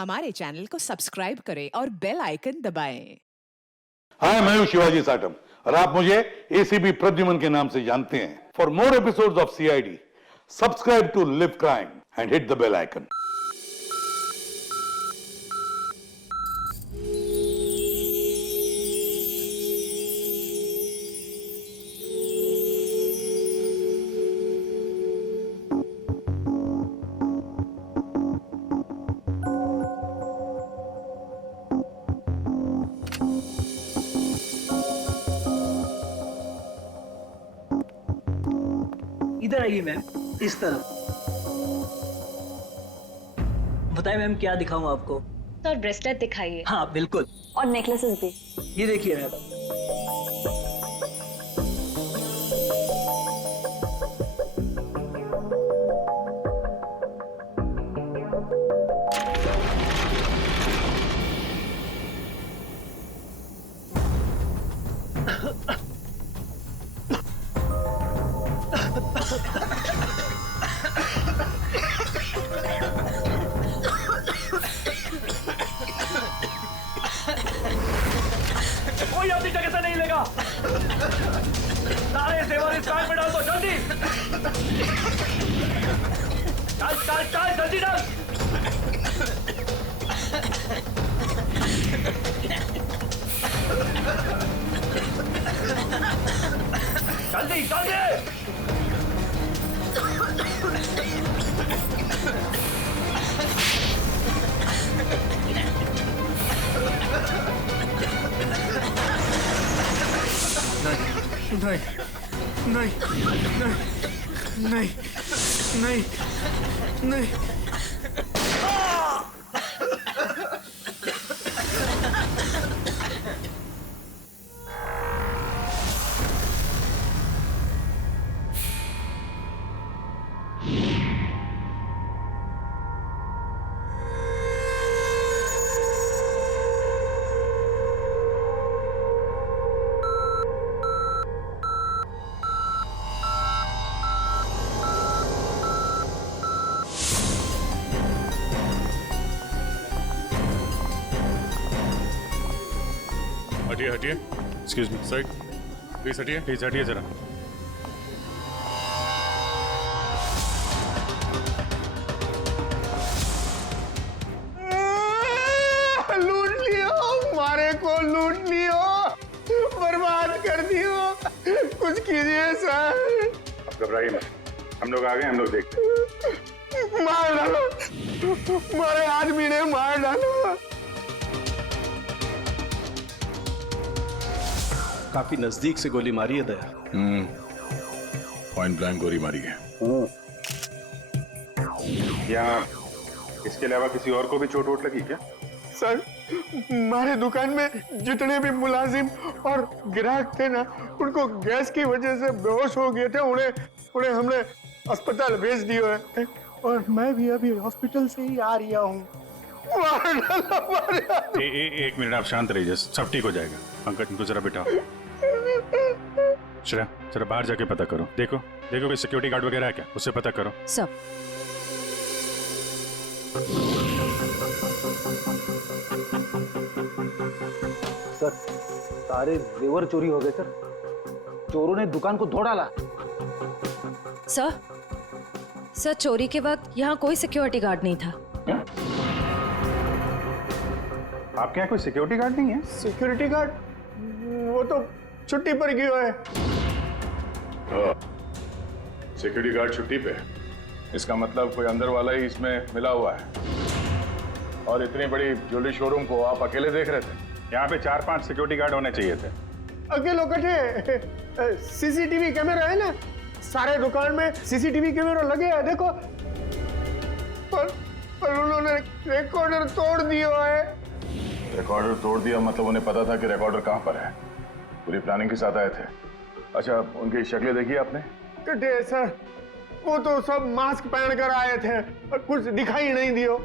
हमारे चैनल को सब्सक्राइब करें और बेल आइकन दबाएं। हाय, मैं हूं शिवाजी साटम और आप मुझे एसीपी प्रद्युमन के नाम से जानते हैं। For more episodes of CID, subscribe to Liv Crime and hit the bell icon. इधर आइए मैम, इस तरफ। बताइए मैम, क्या दिखाऊं आपको? तो ब्रेसलेट दिखाइए। हाँ बिल्कुल। और नेकलेसेस भी। ये देखिए मैम। कोई अपनी जगह से नहीं लेगा। सारे जेवर इस बैग में डाल दो, जल्दी। चल चल चल, जल्दी डाल। जल्दी जल्दी। नहीं नहीं नहीं नहीं नहीं नहीं। हटिए हटिए, एक्सक्यूज मी, साइड प्लीज, हटिए जरा। लूट लियो, मारे को लूट लियो, बर्बाद कर दियो। कुछ कीजिए सर। अब घबराइए मत, हम लोग आ गए, हम लोग देखते हैं। मार डालो, मारे आदमी ने मार डालो। काफी नजदीक से गोली मारी है दया। पॉइंट ब्लैंक गोली मारी है। यहाँ इसके अलावा किसी और को भी चोट वोट लगी क्या? सर, हमारे दुकान में जितने भी मुलाजिम और ग्राहक थे ना, उनको गैस की वजह से बेहोश हो गए थे। उन्हें हमने अस्पताल भेज दिया है और मैं भी अभी हॉस्पिटल से ही आ रहा हूँ। एक मिनट, आप शांत रहिए, सब ठीक हो जाएगा। पंकज, इनको जरा बिठाओ। श्रेया, जरा बाहर जाके पता करो। देखो कोई सिक्योरिटी गार्ड वगैरह है क्या, उससे पता करो। सब। सर, सारे जेवर चोरी हो गए सर। चोरों ने दुकान को धो डाला। सर चोरी के वक्त यहाँ कोई सिक्योरिटी गार्ड नहीं था। आपके यहाँ कोई सिक्योरिटी गार्ड नहीं है? सिक्योरिटी गार्ड वो तो छुट्टी पर गया है। सिक्योरिटी गार्ड छुट्टी पे, इसका मतलब कोई अंदर वाला ही इसमें मिला हुआ है। और इतनी बड़ी ज्वेलरी शोरूम को आप अकेले देख रहे थे? यहाँ पे 4-5 सिक्योरिटी गार्ड होने चाहिए थे। अकेले कटे सीसीटीवी कैमरा है ना, सारे दुकान में सीसीटीवी कैमरा लगे हैं, देखो। पर उन्होंने रिकॉर्डर तोड़ दिया है। रिकॉर्डर तोड़ दिया मतलब उन्हें पता था कि रिकॉर्डर कहाँ पर है। पूरी प्लानिंग के साथ आए थे। अच्छा, उनकी शक्लें देखी आपने? कटे सर, वो तो सब मास्क पहन कर आए थे और कुछ दिखाई नहीं दियो।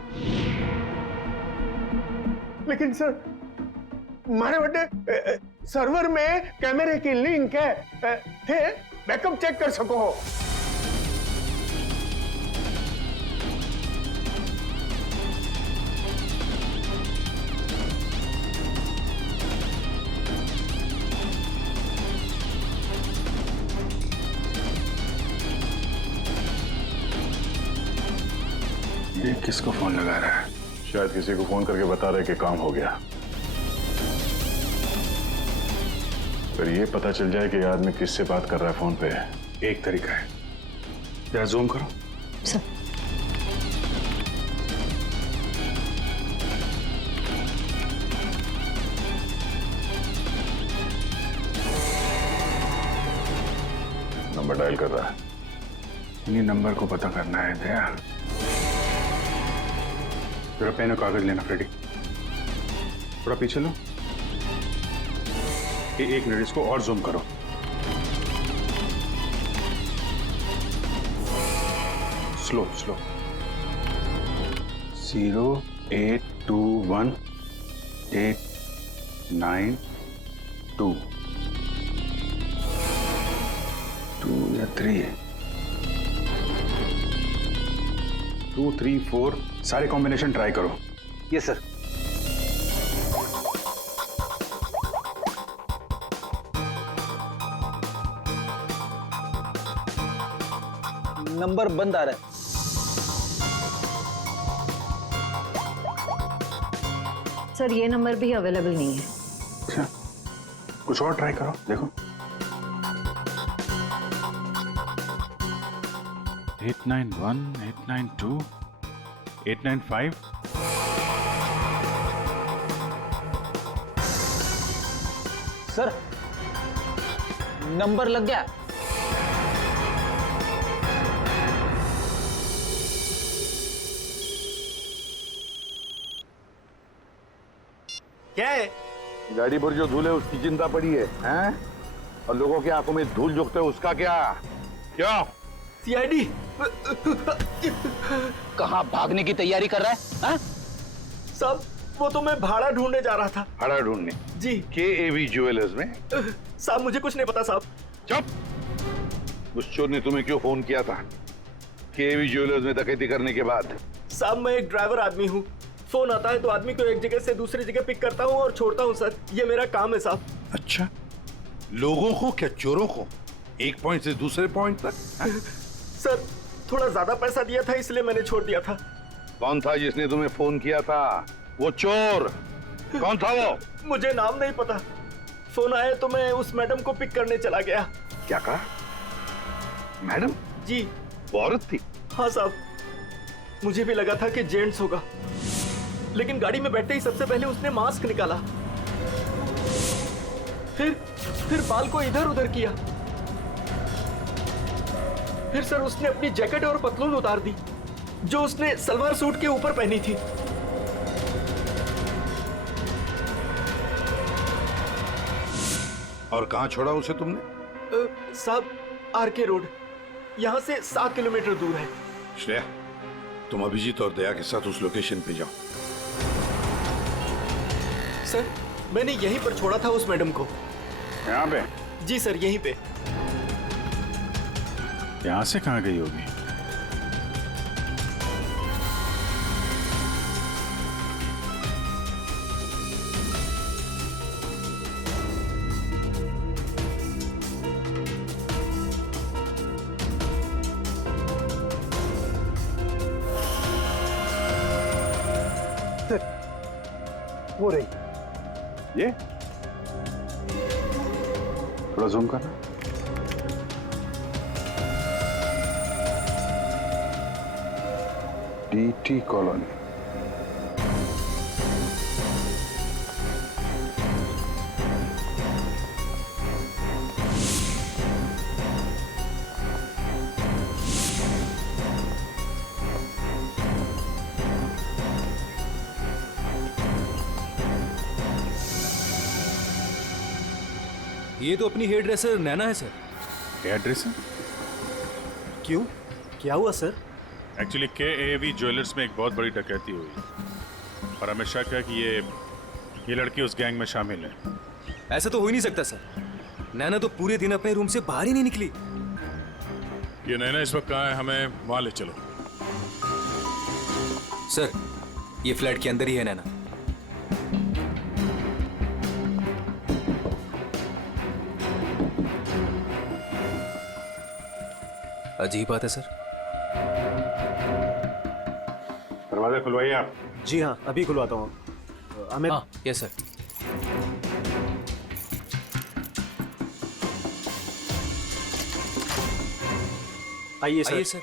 लेकिन सर, हमारे बटे सर्वर में कैमरे की लिंक है, थे बैकअप चेक कर सको हो। किसको फोन लगा रहा है? शायद किसी को फोन करके बता रहे कि काम हो गया। फिर ये पता चल जाए कि आदमी किससे बात कर रहा है फोन पे। एक तरीका है, जरा जूम करो। सर नंबर डायल कर रहा है। इन्हीं नंबर को पता करना है दया। जरा पेन और कागज लेना फ्रेडी। थोड़ा पीछे लो। एक मिनट, इसको और जूम करो। Slow slow. 0821892 2 या 3 है। 2 3 4 सारे कॉम्बिनेशन ट्राई करो। Yes sir. नंबर बंद आ रहा है। सर ये नंबर भी अवेलेबल नहीं है। अच्छा, कुछ और ट्राई करो, देखो। 891 892 895। सर नंबर लग गया। क्या है? गाड़ी पर जो धूल है उसकी चिंता पड़ी है, हैं? और लोगों की आंखों में धूल झोंकते है उसका क्या? क्यों? सीआईडी। कहाँ भागने की तैयारी कर रहा है? हाँ? साहब वो तो मैं भाड़ा ढूंढने जा रहा था। भाड़ा ढूंढने? जी। KAV ज्वेलर्स में? साहब मुझे कुछ नहीं पता साहब। चुप! उस चोर ने तुम्हें क्यों फोन किया था KAV ज्वेलर्स में डकैती करने के बाद? साहब मैं एक ड्राइवर आदमी हूँ। फोन आता है तो आदमी को एक जगह से दूसरी जगह पिक करता हूँ और छोड़ता हूँ सर। ये मेरा काम है साहब। अच्छा, लोगों को क्या चोरों को एक पॉइंट से दूसरे पॉइंट तक? सर थोड़ा ज्यादा पैसा दिया था इसलिए मैंने छोड़ दिया था। कौन था जिसने तुम्हें फोन किया था? वो चोर कौन था वो? मुझे नाम नहीं पता। फोन आया तो मैं उस मैडम को पिक करने चला गया। क्या कहा? मैडम? जी। वो औरत थी? हाँ साहब, मुझे भी लगा था कि जेंट्स होगा, लेकिन गाड़ी में बैठते ही सबसे पहले उसने मास्क निकाला, फिर बाल को इधर उधर किया, फिर सर उसने अपनी जैकेट और पतलून उतार दी जो उसने सलवार सूट के ऊपर पहनी थी। और कहां छोड़ा उसे तुमने? साहब RK रोड, यहां से 7 किलोमीटर दूर है। श्रेया, तुम अभिजीत और दया के साथ उस लोकेशन पे जाओ। सर मैंने यहीं पर छोड़ा था उस मैडम को। यहाँ पे? जी सर यहीं पे। यहाँ से कहाँ गई होगी? वो रही। ये थोड़ा जूम करना। DT colony. ये तो अपनी हेयर ड्रेसर नैना है सर। Hair dresser? क्यों, क्या हुआ सर? एक्चुअली KAV ज्वेलर्स में एक बहुत बड़ी डकैती हुई और हमें शक है कि ये लड़की उस गैंग में शामिल है। ऐसा तो हो ही नहीं सकता सर। नैना तो पूरे दिन अपने रूम से बाहर ही नहीं निकली। ये नैना इस वक्त कहाँ है? हमें वहां ले चलो। सर ये फ्लैट के अंदर ही है नैना। अजीब बात है सर। खुलवाइए आप। जी हाँ, अभी खुलवाता हूँ। अमित, हाँ यस सर। आइए सर। आइए सर।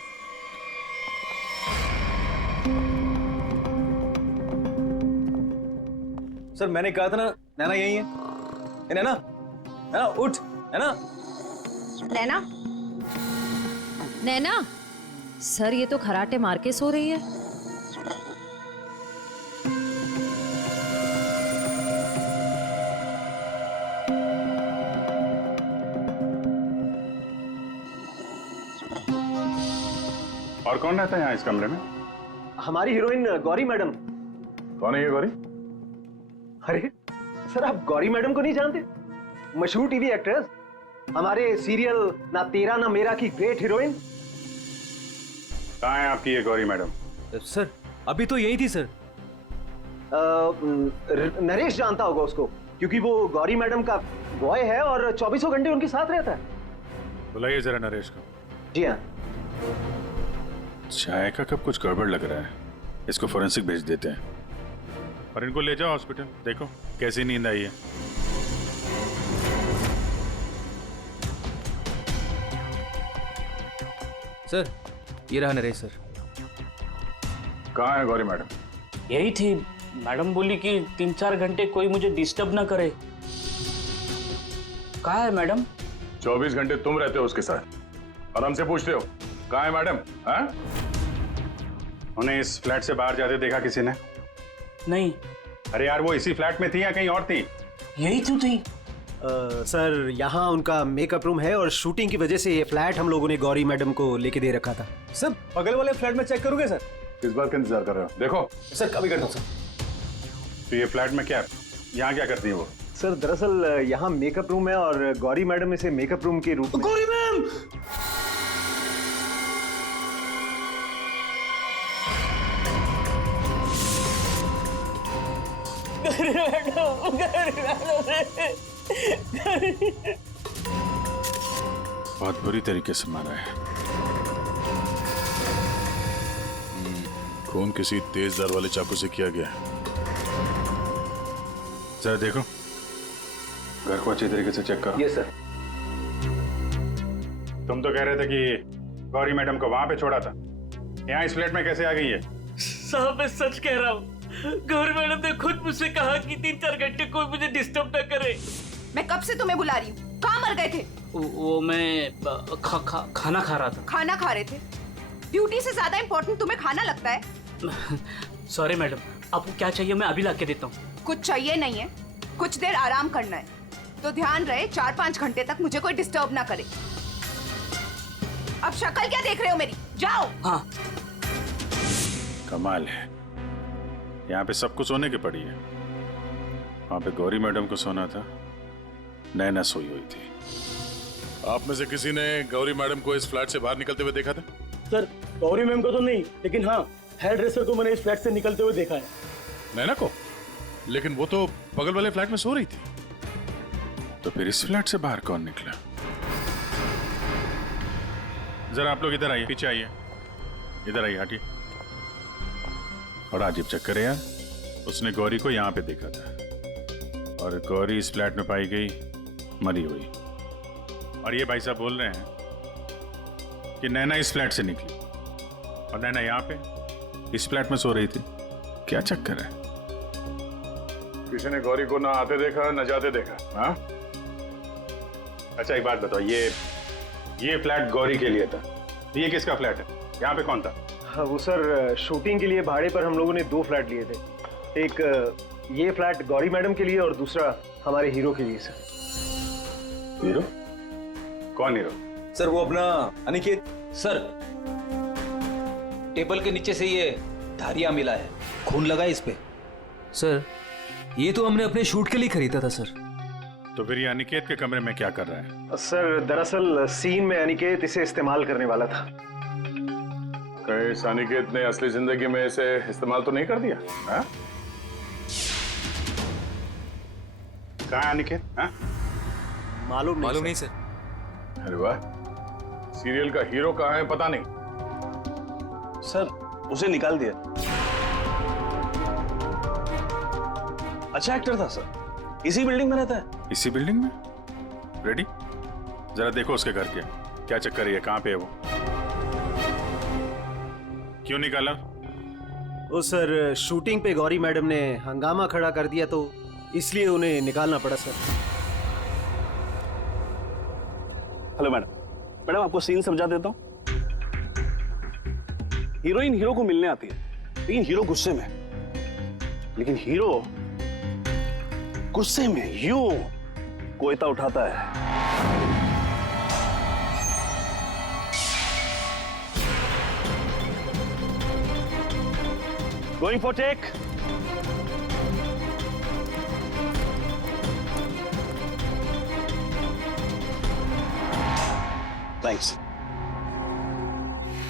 सर मैंने कहा था ना नैना यही है। ए, नैना नैना उठ। नैना नैना, नैना, सर ये तो खराटे मार के सो रही है। और कौन रहता है यहाँ इस कमरे में? हमारी हीरोइन गौरी मैडम। कौन है ये गौरी? अरे सर, आप गौरी मैडम को नहीं जानते? मशहूर टीवी एक्ट्रेस, हमारे सीरियल ना तेरा ना मेरा की ग्रेट हीरोइन। कहाँ है आपकी ये गौरी मैडम? सर अभी तो यही थी सर। नरेश जानता होगा उसको, क्योंकि वो गौरी मैडम का बॉय है और 24 घंटे उनके साथ रहता है। बुलाइए जरा नरेश को। जी हाँ। चाय का कब कुछ गड़बड़ लग रहा है, इसको फोरेंसिक भेज देते हैं और इनको ले जाओ हॉस्पिटल, देखो कैसी नींद आई है। सर ये रहा नरेश सर। कहाँ है गौरी मैडम? यही थी। मैडम बोली कि 3-4 घंटे कोई मुझे डिस्टर्ब ना करे। कहाँ है मैडम? 24 घंटे तुम रहते हो उसके साथ और हमसे पूछते हो कहाँ है मैडम? हाँ? उन्हें इस फ्लैट से बाहर जाते देखा किसी ने? नहीं। अरे यार, वो इसी फ्लैट में थी या कहीं और थी? यही तो थी। सर, यहाँ उनका मेकअप रूम है और शूटिंग की वजह से ये फ्लैट हम लोगों ने गौरी मैडम को लेके दे रखा था। सर बगल वाले फ्लैट में चेक करोगे सर? किस बात का इंतजार कर रहे हो? देखो सर कभी करता हूँ सर। तो ये फ्लैट में क्या, यहाँ क्या करती है वो? सर दरअसल यहाँ मेकअप रूम है और गौरी मैडम इसे मेकअप रूम के रूप में। गौरी मैम! बहुत बुरी तरीके से मारा है। खून किसी तेज धार वाले चाकू से किया गया है। जरा देखो, घर को अच्छी तरीके से चेक करो। ये सर। तुम तो कह रहे थे कि गौरी मैडम को वहां पे छोड़ा था, यहाँ इस फ्लैट में कैसे आ गई है? साहब मैं सच कह रहा हूँ। गौरी मैडम ने खुद मुझसे कहा कि 3-4 घंटे कोई मुझे डिस्टर्ब न करे। मैं कब से तुम्हें बुला रही हूँ, कहाँ मर गए थे? वो मैं खाना खा रहा था। खाना खा रहे थे? ड्यूटी से ज्यादा इम्पोर्टेंट तुम्हें खाना लगता है? सॉरी मैडम, आपको क्या चाहिए मैं अभी ला के देता हूँ। कुछ चाहिए नहीं है, कुछ देर आराम करना है, तो ध्यान रहे 4-5 घंटे तक मुझे कोई डिस्टर्ब ना करे। अब शक्ल क्या देख रहे हो मेरी, जाओ। हाँ। कमाल है, यहाँ पे सबको सोने की पड़ी है। वहां पे गौरी मैडम को सोना था, नैना सोई हुई थी। आप में से किसी ने गौरी मैडम को इस फ्लैट से बाहर निकलते हुए देखा था? सर गौरी मैम को तो नहीं, लेकिन हाँ हेयर ड्रेसर को मैंने इस फ्लैट से निकलते हुए देखा है। नैना को? लेकिन वो तो बगल वाले फ्लैट में सो रही थी। तो फिर इस फ्लैट से बाहर कौन निकला? जरा आप लोग इधर आइए, पीछे आइए, इधर आइए, हटिए। बड़ा अजीब चक्कर है यार, उसने गौरी को यहाँ पे देखा था और गौरी इस फ्लैट में पाई गई मरी हुई। और ये भाई साहब बोल रहे हैं कि नैना इस फ्लैट से निकली और नैना यहाँ पे इस फ्लैट में सो रही थी। क्या चक्कर है? किसी ने गौरी को ना आते देखा ना जाते देखा? हाँ? अच्छा एक बात बताओ, ये फ्लैट गौरी के लिए था, ये किसका फ्लैट है? यहाँ पे कौन था? हाँ, वो सर शूटिंग के लिए भाड़े पर हम लोगों ने 2 फ्लैट लिए थे। एक ये फ्लैट गौरी मैडम के लिए और दूसरा हमारे हीरो के लिए। Sir hero? कौन हीरो? सर वो अपना अनिकेत। सर टेबल के नीचे से ये धारियां मिला है, खून लगा है इस पे। सर ये तो हमने अपने शूट के लिए खरीदा था सर। तो फिर ये अनिकेत के कमरे में क्या कर रहा है? सर दरअसल सीन में अनिकेत इसे इस्तेमाल करने वाला था। कहीं इस अनिकेत ने असली जिंदगी में इसे इस्तेमाल तो नहीं कर दिया? हाँ? कहाँ है अनिकेत? हाँ? मालूम नहीं सर। अरे वाह, सीरियल का हीरो कहाँ है पता नहीं। सर उसे निकाल दिया। अच्छा एक्टर था सर, इसी बिल्डिंग में रहता है। इसी बिल्डिंग में? रेडी? जरा देखो उसके घर के क्या चक्कर है, कहाँ पे है वो? क्यों निकाला? ओ सर, शूटिंग पे गौरी मैडम ने हंगामा खड़ा कर दिया तो इसलिए उन्हें निकालना पड़ा सर। हेलो मैडम, मैडम आपको सीन समझा देता हूँ। हीरोइन हीरो को मिलने आती है, लेकिन हीरो गुस्से में, लेकिन हीरो गुस्से में यूं कोयता उठाता है। Going for take. Thanks.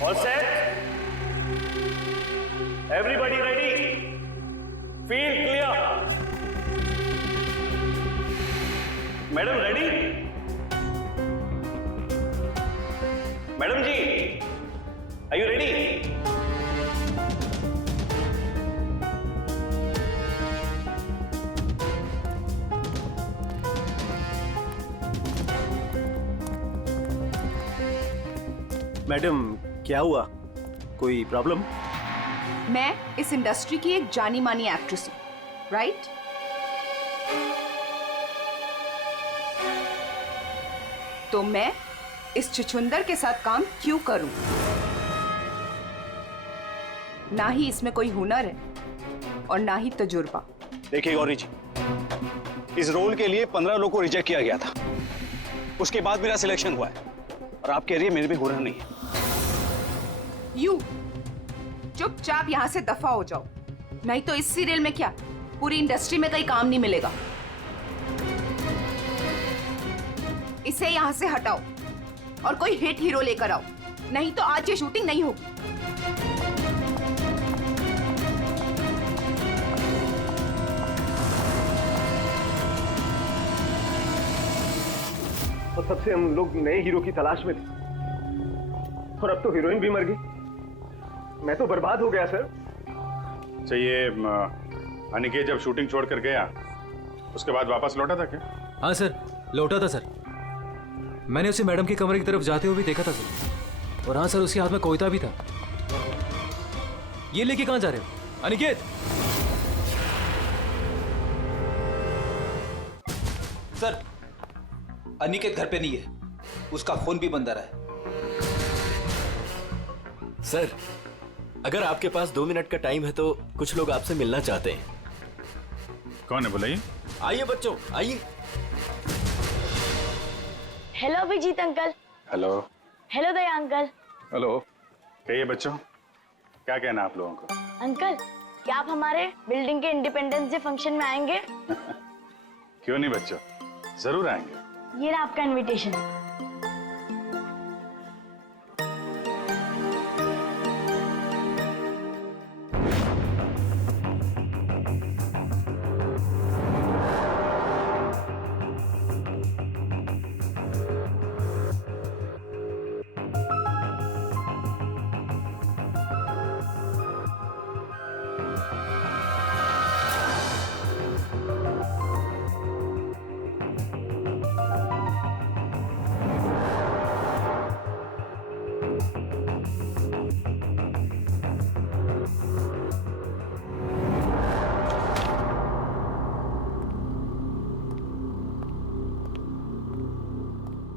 All set? Everybody ready? Field clear. Madam ready? Madam ji, are you ready? Madam क्या हुआ, कोई प्रॉब्लम? मैं इस इंडस्ट्री की एक जानी मानी एक्ट्रेस हूँ, राइट? तो मैं इस छुछुंदर के साथ काम क्यों करूं? ना ही इसमें कोई हुनर है और ना ही तजुर्बा। देखिए गौरी जी, इस रोल के लिए 15 लोगों को रिजेक्ट किया गया था, उसके बाद मेरा सिलेक्शन हुआ है, और आप कह रही है मेरे में हुनर नहीं है। यू चुपचाप यहां से दफा हो जाओ, नहीं तो इस सीरियल में क्या पूरी इंडस्ट्री में कहीं काम नहीं मिलेगा। इसे यहां से हटाओ और कोई हिट हीरो लेकर आओ, नहीं तो आज ये शूटिंग नहीं होगी। और तब से हम लोग नए हीरो की तलाश में थे, और अब तो हीरोइन भी मर गई। मैं तो बर्बाद हो गया सर। अच्छा, ये अनिकेत जब शूटिंग छोड़कर गया उसके बाद वापस लौटा था क्या? हाँ सर, लौटा था सर। मैंने उसे मैडम के कमरे की तरफ जाते हुए भी देखा था सर। और हाँ सर, उसके हाथ में कोयता भी था। ये लेके कहाँ जा रहे हो अनिकेत? सर, अनिकेत घर पे नहीं है, उसका फोन भी बंद आ रहा है। सर, अगर आपके पास 2 मिनट का टाइम है तो कुछ लोग आपसे मिलना चाहते हैं। कौन है बुलाइए? आइए बच्चों, आइए। Hello Abhijeet uncle. Hello. Hello Daya uncle. Hello. कहिए बच्चों, क्या कहना आप लोगों को? अंकल, क्या आप हमारे बिल्डिंग के इंडिपेंडेंस डे फंक्शन में आएंगे? क्यों नहीं बच्चों, जरूर आएंगे। ये रहा आपका इनविटेशन।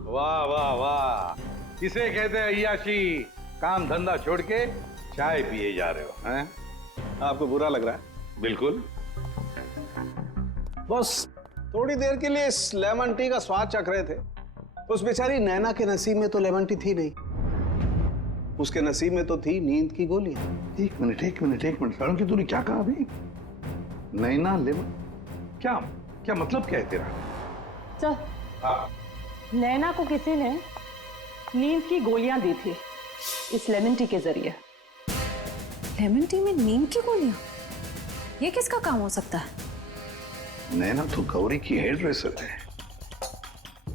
वाह वाह वाह, किसे कहते हैं अय्याशी? काम धंधा छोड़ के चाय पिए जा रहे हो हैं? आपको बुरा लग रहा है? बिल्कुल। बस थोड़ी देर के लिए इस लेमन टी का स्वाद चख रहे थे। उस बेचारी नैना के नसीब में तो लेमन टी थी नहीं, उसके नसीब में तो थी नींद की गोली। एक मिनट सारुण की तूने क्या कहा अभी? नैना लेमन? क्या क्या मतलब क्या है तेरा? सर, हाँ। नैना को किसी ने नींद की गोलियां दी थी इस लेमन टी के जरिए। लेमन टी में नींद की गोलियां? ये किसका काम हो सकता है? नैना तो गौरी की हेयर ड्रेसर है।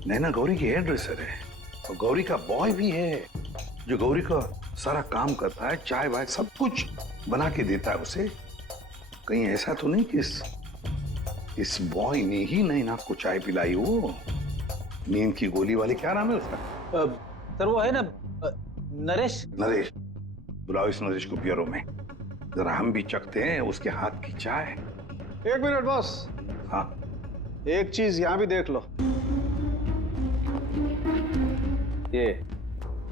नैना गौरी की हेयर ड्रेसर है और गौरी का बॉय भी है जो गौरी का सारा काम करता है, चाय वाय सब कुछ बना के देता है उसे। कहीं ऐसा तो नहीं कि इस बॉय ने ही नैना को चाय पिलाई। वो नींद की गोली वाले, क्या नाम है उसका? सर वो है ना नरेश। नरेश, बुलाओ इस नरेश को ब्यूरो में, जरा हम भी चखते हैं उसके हाथ की चाय। 1 मिनट बॉस। हाँ, एक चीज यहाँ भी देख लो। ये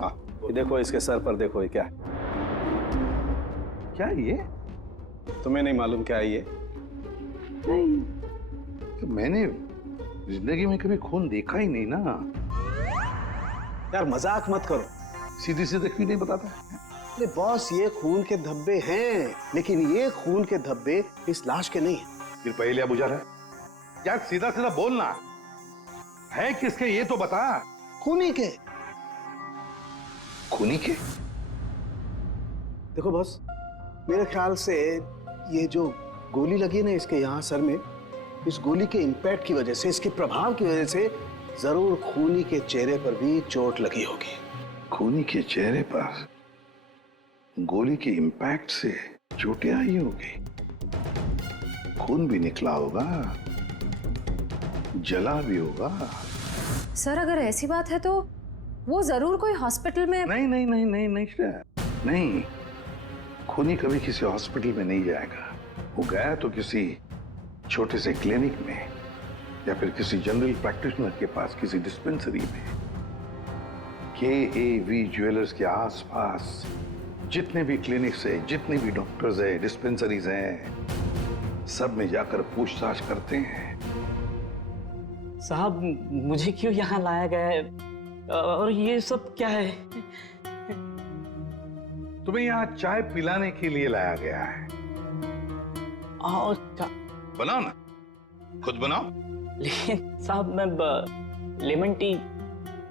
हाँ, ये देखो, इसके सर पर देखो, ये क्या है? क्या ये? तुम्हें नहीं मालूम क्या है ये? नहीं, तो मैंने जिंदगी में कभी खून देखा ही नहीं ना। यार मजाक मत करो। सीधी सीधे क्यों नहीं बताता? अरे बॉस, ये खून के धब्बे हैं, लेकिन ये खून के धब्बे इस लाश के नहीं हैं। फिर पहले बुझा रहा है यार, सीधा सीधा बोलना है किसके, ये तो बता। खूनी के। खूनी के? देखो बॉस, मेरे ख्याल से ये जो गोली लगी ना इसके यहाँ सर में, इस गोली के इंपैक्ट की वजह से, इसके प्रभाव की वजह से जरूर खूनी के चेहरे पर भी चोट लगी होगी। खूनी के चेहरे पर गोली के इंपैक्ट से चोटें आई होगी, खून भी निकला होगा, जला भी होगा। सर अगर ऐसी बात है तो वो जरूर कोई हॉस्पिटल में। नहीं नहीं नहीं नहीं नहीं नहीं, खूनी कभी किसी हॉस्पिटल में नहीं जाएगा। वो गया तो किसी छोटे से क्लिनिक में या फिर किसी जनरल प्रैक्टिशनर के पास, किसी डिस्पेंसरी में। KAV ज्वेलर्स के आसपास जितने भी क्लिनिक्स है, जितने भी डॉक्टर्स है, डिस्पेंसरीज हैं, सब में जाकर पूछताछ करते हैं। साहब मुझे क्यों यहाँ लाया गया है और ये सब क्या है? तुम्हें यहाँ चाय पिलाने के लिए लाया गया है। बनाओ ना, खुद बनाओ। लेकिन साहब मैं लेमन टी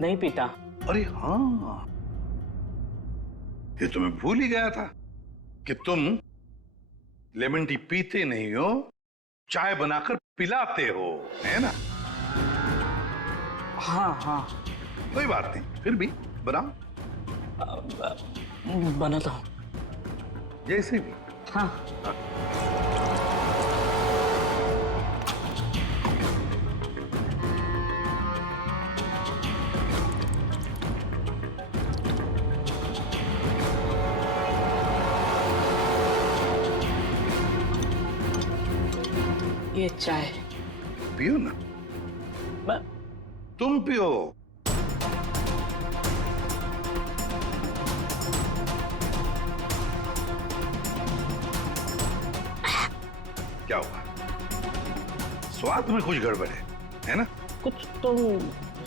नहीं पीता। अरे हाँ, ये तो मैं भूल ही गया था कि तुम लेमन टी पीते नहीं हो, चाय बनाकर पिलाते हो, है ना? हाँ हाँ, कोई बात नहीं, फिर भी बनाओ। बनाता हूँ जैसे भी। हाँ। ये चाय पियो ना। मैं तुम पियो। क्या हुआ? स्वाद में कुछ गड़बड़ है ना? कुछ तो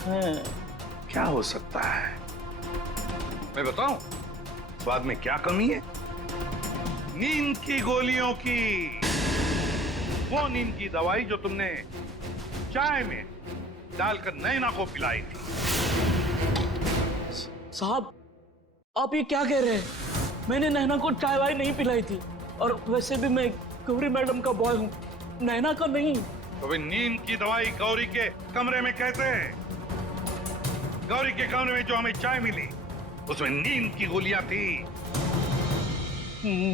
है। क्या हो सकता है? मैं बताऊं स्वाद में क्या कमी है? नींद की गोलियों की, वो नींद की दवाई जो तुमने चाय में डालकर नैना को पिलाई थी। साहब आप ये क्या कह रहे हैं? मैंने नैना को चाय वाय नहीं पिलाई थी, और वैसे भी मैं गौरी मैडम का बॉय हूँ, नैना का नहीं। तो भाई नींद की दवाई गौरी के कमरे में कैसे है? गौरी के कमरे में जो हमें चाय मिली उसमें नींद की गोलियां थी।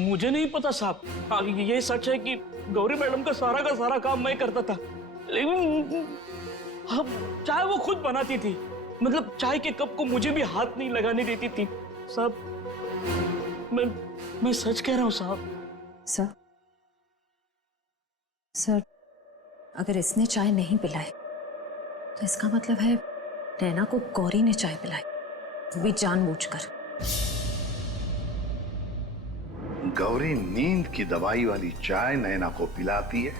मुझे नहीं पता साहब। हाँ, ये सच है कि गौरी मैडम का सारा काम मैं करता था, लेकिन अब चाय वो खुद बनाती थी। मतलब चाय के कप को मुझे भी हाथ नहीं लगाने देती थी। साहब मैं सच कह रहा हूँ साहब। सर अगर इसने चाय नहीं पिलाई तो इसका मतलब है नैना को गौरी ने चाय पिलाई, वो भी जानबूझकर। गौरी नींद की दवाई वाली चाय नैना को पिलाती है,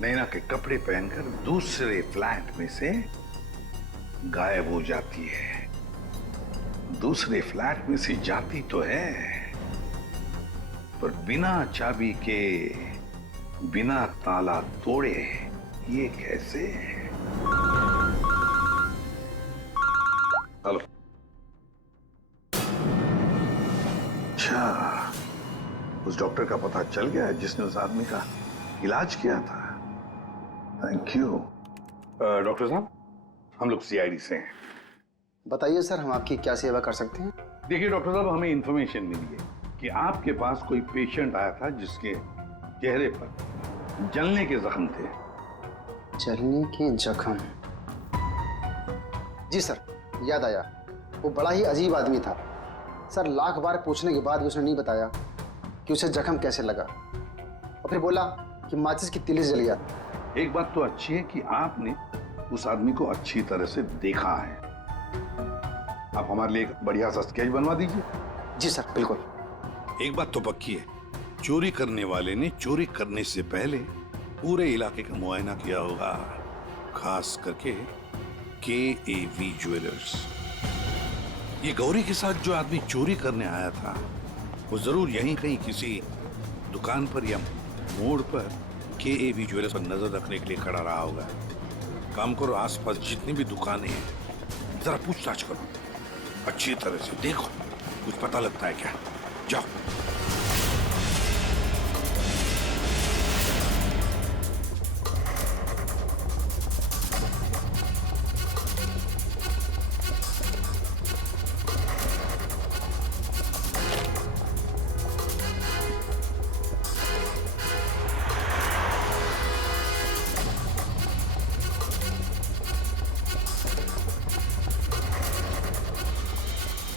नैना के कपड़े पहनकर दूसरे फ्लैट में से गायब हो जाती है। दूसरे फ्लैट में से जाती तो है, पर बिना चाबी के, बिना ताला तोड़े। ये कैसे? हेलो। अच्छा, उस डॉक्टर का पता चल गया है जिसने उस आदमी का इलाज किया था। Thank you. डॉक्टर साहब, हम लोग CID से हैं। बताइए सर, हम आपकी क्या सेवा कर सकते हैं? देखिए डॉक्टर साहब, हमें इंफॉर्मेशन मिली है कि आपके पास कोई पेशेंट आया था जिसके चेहरे पर जलने के जख्म थे। जलने के जख्म? जी सर, याद आया। वो बड़ा ही अजीब आदमी था सर। लाख बार पूछने के बाद भी उसने नहीं बताया कि उसे जख्म कैसे लगा, और फिर बोला कि माचिस की तिली जल गया। एक बात तो अच्छी है कि आपने उस आदमी को अच्छी तरह से देखा है। आप हमारे लिए एक बढ़िया सा स्केच बनवा दीजिए। जी सर, बिल्कुल। एक बात तो पक्की है, चोरी करने वाले ने चोरी करने से पहले पूरे इलाके का मुआयना किया होगा, खास करके KAV ज्वेलर्स। ये गौरी के साथ जो आदमी चोरी करने आया था वो जरूर यहीं कहीं किसी दुकान पर या मोड़ पर KAV ज्वेलर्स पर नजर रखने के लिए खड़ा रहा होगा। काम करो, आसपास जितनी भी दुकानें हैं जरा पूछताछ करो, अच्छी तरह से देखो, कुछ पता लगता है क्या। जाओ।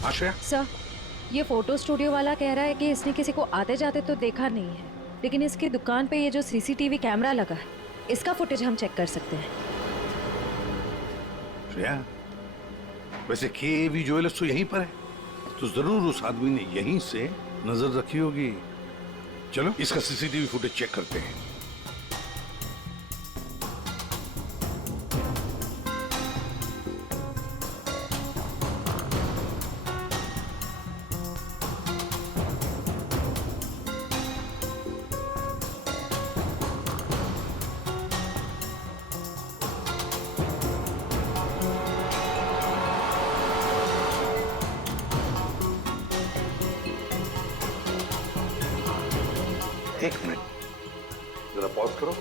आश्रया, सर, ये फोटो स्टूडियो वाला कह रहा है कि इसने किसी को आते जाते तो देखा नहीं है, लेकिन इसकी दुकान पे ये जो CCTV कैमरा लगा है, इसका फुटेज हम चेक कर सकते हैं। श्रेया, वैसे KAV ज्वेलर्स तो यहीं पर है, तो जरूर उस आदमी ने यहीं से नजर रखी होगी। चलो इसका CCTV फुटेज चेक करते हैं। एक मिनट, जरा पॉज करो।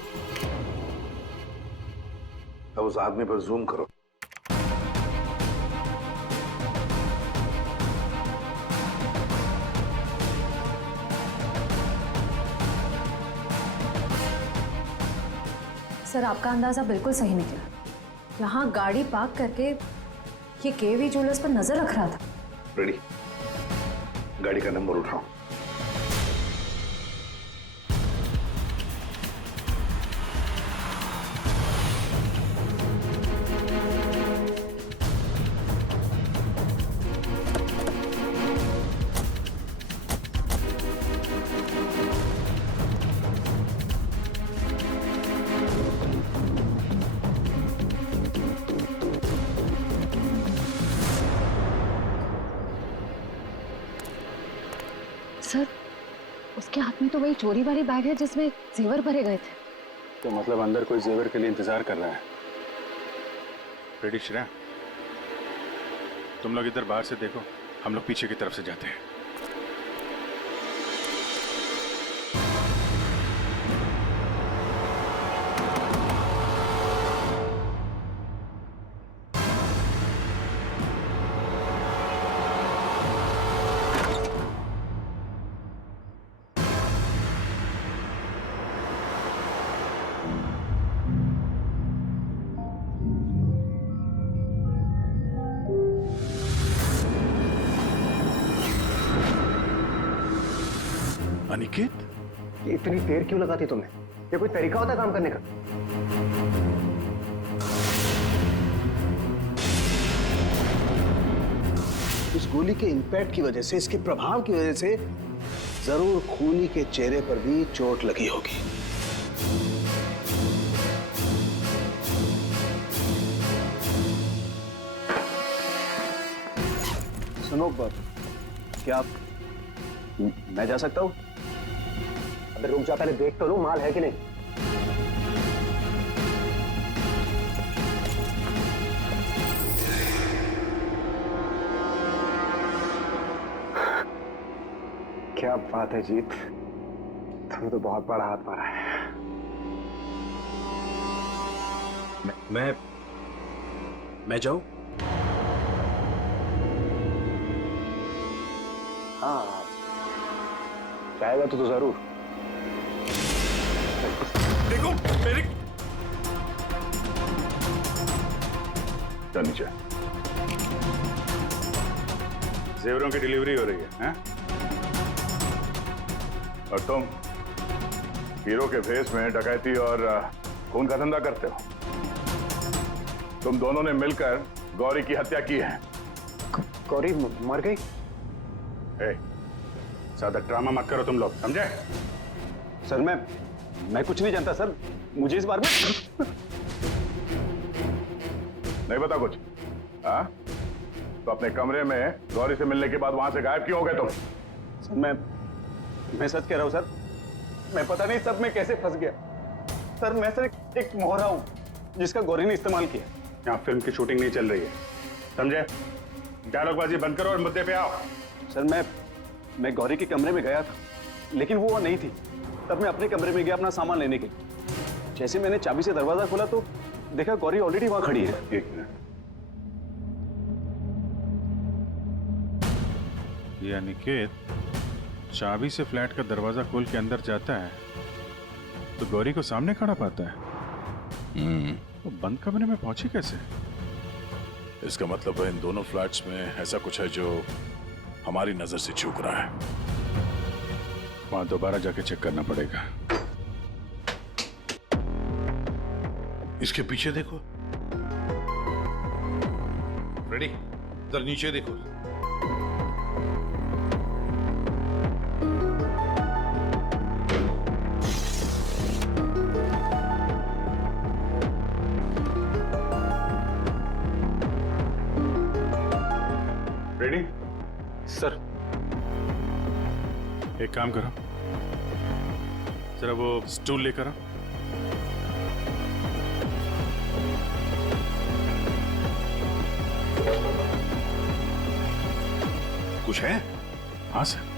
अब उस आदमी पर जूम करो। सर, आपका अंदाजा बिल्कुल सही निकला। यहाँ गाड़ी पार्क करके ये KAV ज्वेलर्स पर नजर रख रहा था। रेडी, गाड़ी का नंबर उठाओ। सर, उसके हाथ में तो वही चोरी वाली बैग है जिसमें जेवर भरे गए थे। तो मतलब अंदर कोई जेवर के लिए इंतजार कर रहा है। रेडी श्रेया, तुम लोग इधर बाहर से देखो, हम लोग पीछे की तरफ से जाते हैं। अनिकेत, इतनी देर क्यों लगाती तुम्हें? ये कोई तरीका होता है काम करने का? इस गोली के इंपैक्ट की वजह से, इसके प्रभाव की वजह से जरूर खूनी के चेहरे पर भी चोट लगी होगी। सुनो, क्या मैं जा सकता हूँ? अबे रुक जा, पहले देख तो लो माल है कि नहीं। क्या बात है जीत, तुमने तो बहुत बड़ा हाथ मारा है। मैं जाऊं? हाँ, चाहेगा तो जरूर। गौरी को मेरी चल नीचे। जेवरों की डिलीवरी हो रही है, हैं? और तुम हीरो के भेष में डकैती और खून का धंधा करते हो। तुम दोनों ने मिलकर गौरी की हत्या की है। गौरी मर गई? ज्यादा ड्रामा मत करो तुम लोग, समझे? सर मैं कुछ नहीं जानता सर, मुझे इस बारे में नहीं पता कुछ? हाँ? तो अपने कमरे में गौरी से मिलने के बाद वहां से गायब क्यों हो गए तुम? सर मैं सच कह रहा हूं सर, मैं पता नहीं सब में कैसे फंस गया। सर मैं सर एक मोहरा हूं जिसका गौरी ने इस्तेमाल किया। यहाँ फिल्म की शूटिंग नहीं चल रही है, समझे? डायलॉगबाजी बंद करो और मुद्दे पे आओ। सर मैं गौरी के कमरे में गया था, लेकिन वो नहीं थी। तब मैं अपने कमरे में गया अपना सामान लेने के लिए। जैसे मैंने चाबी से दरवाजा खोला तो देखा गौरी ऑलरेडी वहां खड़ी है। एक मिनट, ये अनिकेत चाबी से फ्लैट का दरवाजा खोल के अंदर जाता है तो गौरी को सामने खड़ा पाता है। वो बंद कमरे में पहुंची कैसे? इसका मतलब है इन दोनों फ्लैट्स में ऐसा कुछ है जो हमारी नजर से चूक रहा है। वहां दोबारा जाके चेक करना पड़ेगा। इसके पीछे देखो। रेडी, इधर नीचे देखो। रेडी? सर एक काम करो, जरा वो स्टूल लेकर आओ। कुछ है? हाँ सर।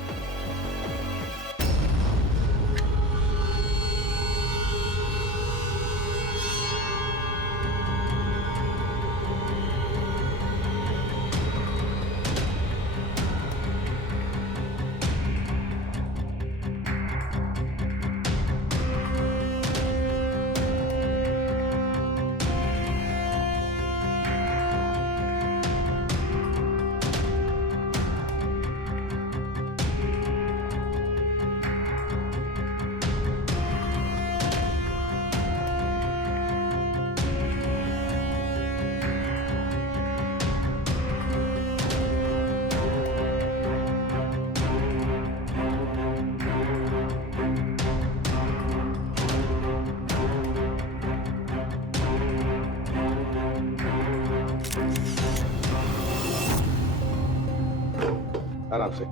आराम से।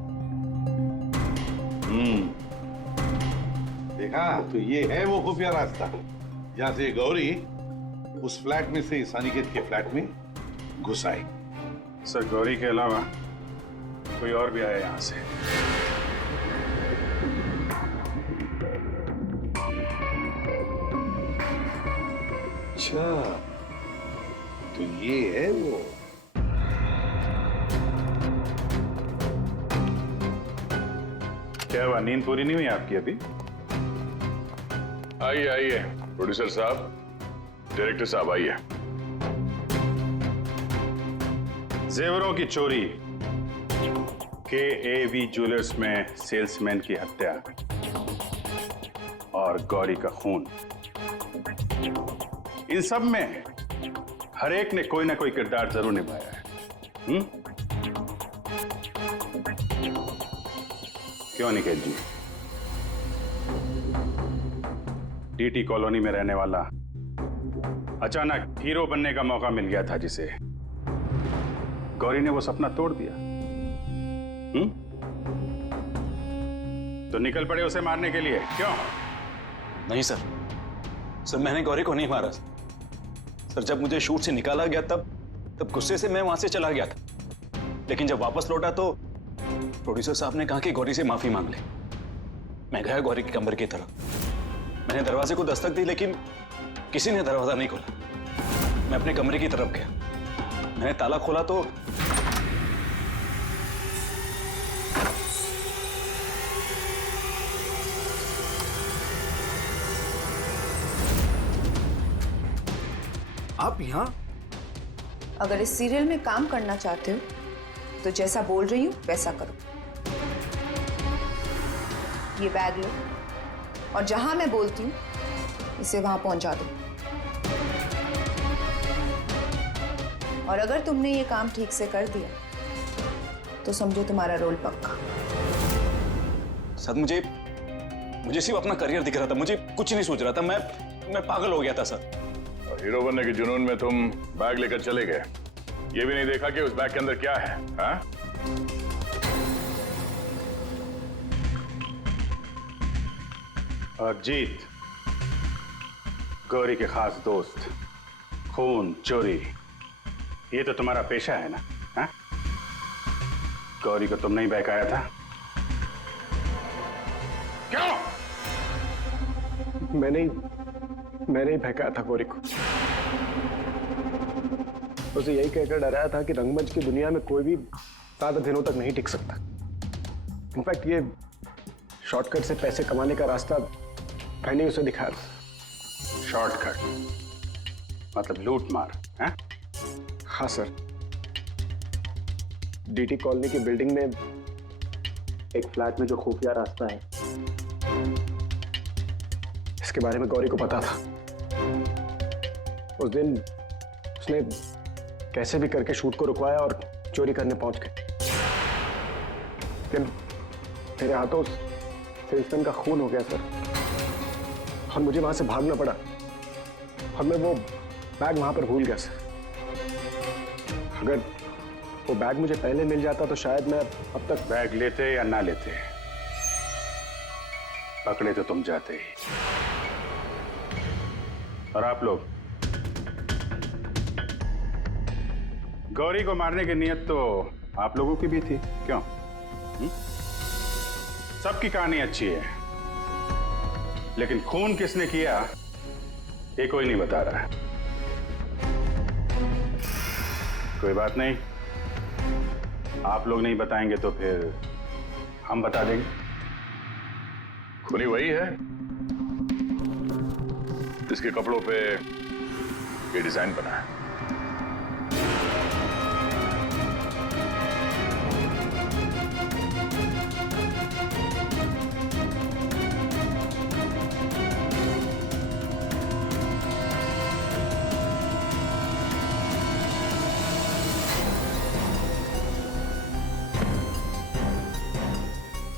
देखा? तो ये है वो खुफिया रास्ता जहां से गौरी उस फ्लैट में से इस अनिकेत के फ्लैट में घुस आई। सर गौरी के अलावा कोई और भी आया यहां से? अच्छा, तो ये है वो। क्या हुआ, नींद पूरी नहीं हुई आपकी अभी? आइए आइए प्रोड्यूसर साहब, डायरेक्टर साहब आइए। जेवरों की चोरी, KAV ज्वेलर्स में सेल्समैन की हत्या और गौरी का खून, इन सब में हर एक ने कोई ना कोई किरदार जरूर निभाया है। क्यों निकेत जी? DT कॉलोनी में रहने वाला अचानक हीरो बनने का मौका मिल गया था जिसे, गौरी ने वो सपना तोड़ दिया। तो निकल पड़े उसे मारने के लिए, क्यों? नहीं सर मैंने गौरी को नहीं मारा सर। जब मुझे शूट से निकाला गया तब गुस्से से मैं वहां से चला गया था, लेकिन जब वापस लौटा तो प्रोड्यूसर साहब ने कहा कि गौरी से माफी मांग ले। मैं गया गौरी के कमरे की तरफ। मैंने दरवाजे को दस्तक दी लेकिन किसी ने दरवाजा नहीं खोला। मैं अपने कमरे की तरफ गया, मैंने ताला खोला तो आप यहाँ? अगर इस सीरियल में काम करना चाहते हो तो जैसा बोल रही हूँ वैसा करो। ये बैग लो और जहां मैं बोलती हूँ इसे वहां पहुंचा दो। और अगर तुमने ये काम ठीक से कर दिया तो समझो तुम्हारा रोल पक्का। सर मुझे सिर्फ अपना करियर दिख रहा था, मुझे कुछ नहीं सोच रहा था। मैं पागल हो गया था सर। और हीरो बनने के जुनून में तुम बैग लेकर चले गए, ये भी नहीं देखा कि उस बैग के अंदर क्या है। हाँ? और जीत, गौरी के खास दोस्त, खून चोरी, ये तो तुम्हारा पेशा है ना? हाँ? गौरी को तुमने ही बहकाया था। क्यों? मैंने ही बहकाया था गौरी को। उसे यही कहकर डराया था कि रंगमंच की दुनिया में कोई भी ज्यादा दिनों तक नहीं टिक सकता। इनफैक्ट ये शॉर्टकट से पैसे कमाने का रास्ता मैंने उसे दिखाया था। शॉर्टकट मतलब लूट मार? हैं? हाँ सर, डीटी कॉलोनी की बिल्डिंग में एक फ्लैट में जो खुफिया रास्ता है, इसके बारे में गौरी को पता था। उस दिन उसने कैसे भी करके शूट को रुकवाया और चोरी करने पहुंच गए। लेकिन मेरे हाथों सेल्समैन का खून हो गया सर, और मुझे वहां से भागना पड़ा और मैं वो बैग वहां पर भूल गया सर। अगर वो बैग मुझे पहले मिल जाता तो शायद मैं अब तक। बैग लेते या ना लेते, पकड़े तो तुम जाते ही। और आप लोग, गौरी को मारने की नीयत तो आप लोगों की भी थी, क्यों? सबकी कहानी अच्छी है, लेकिन खून किसने किया ये कोई नहीं बता रहा है। कोई बात नहीं, आप लोग नहीं बताएंगे तो फिर हम बता देंगे। खूनी वही है जिसके कपड़ों पे ये डिजाइन बना है।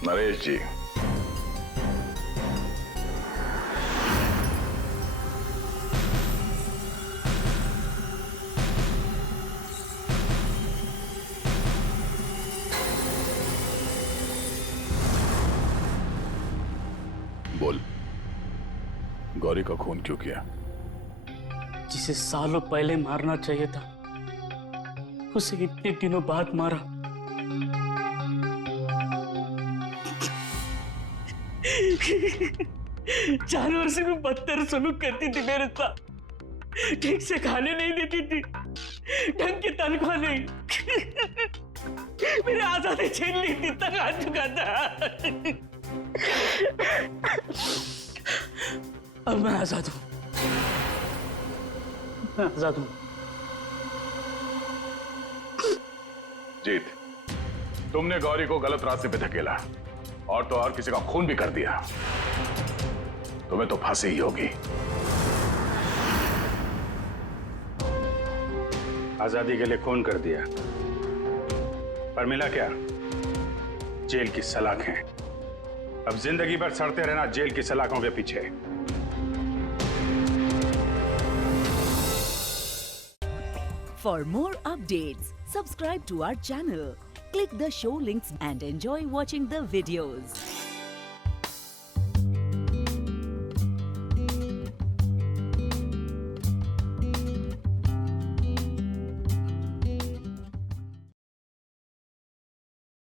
नरेश जी, बोल, गौरी का खून क्यों किया? जिसे सालों पहले मारना चाहिए था उसे इतने दिनों बाद मारा। जानवर से भी बदतर सलूक करती थी मेरे साथ, ठीक से खाने नहीं देती थी, ढंग की तनख्वाह नहीं, मेरी आजादी छीन ली थी, तक आ चुका था। अब मैं आजाद हूं, मैं आजाद हूं। जीत, तुमने गौरी को गलत रास्ते पे धकेला और तो और किसी का खून भी कर दिया। तुम्हें तो फांसी ही होगी। आजादी के लिए खून कर दिया, पर मिला क्या? जेल की सलाखें। अब जिंदगी भर सड़ते रहना जेल की सलाखों के पीछे। For more updates, subscribe to our channel, click the show links and enjoy watching the videos.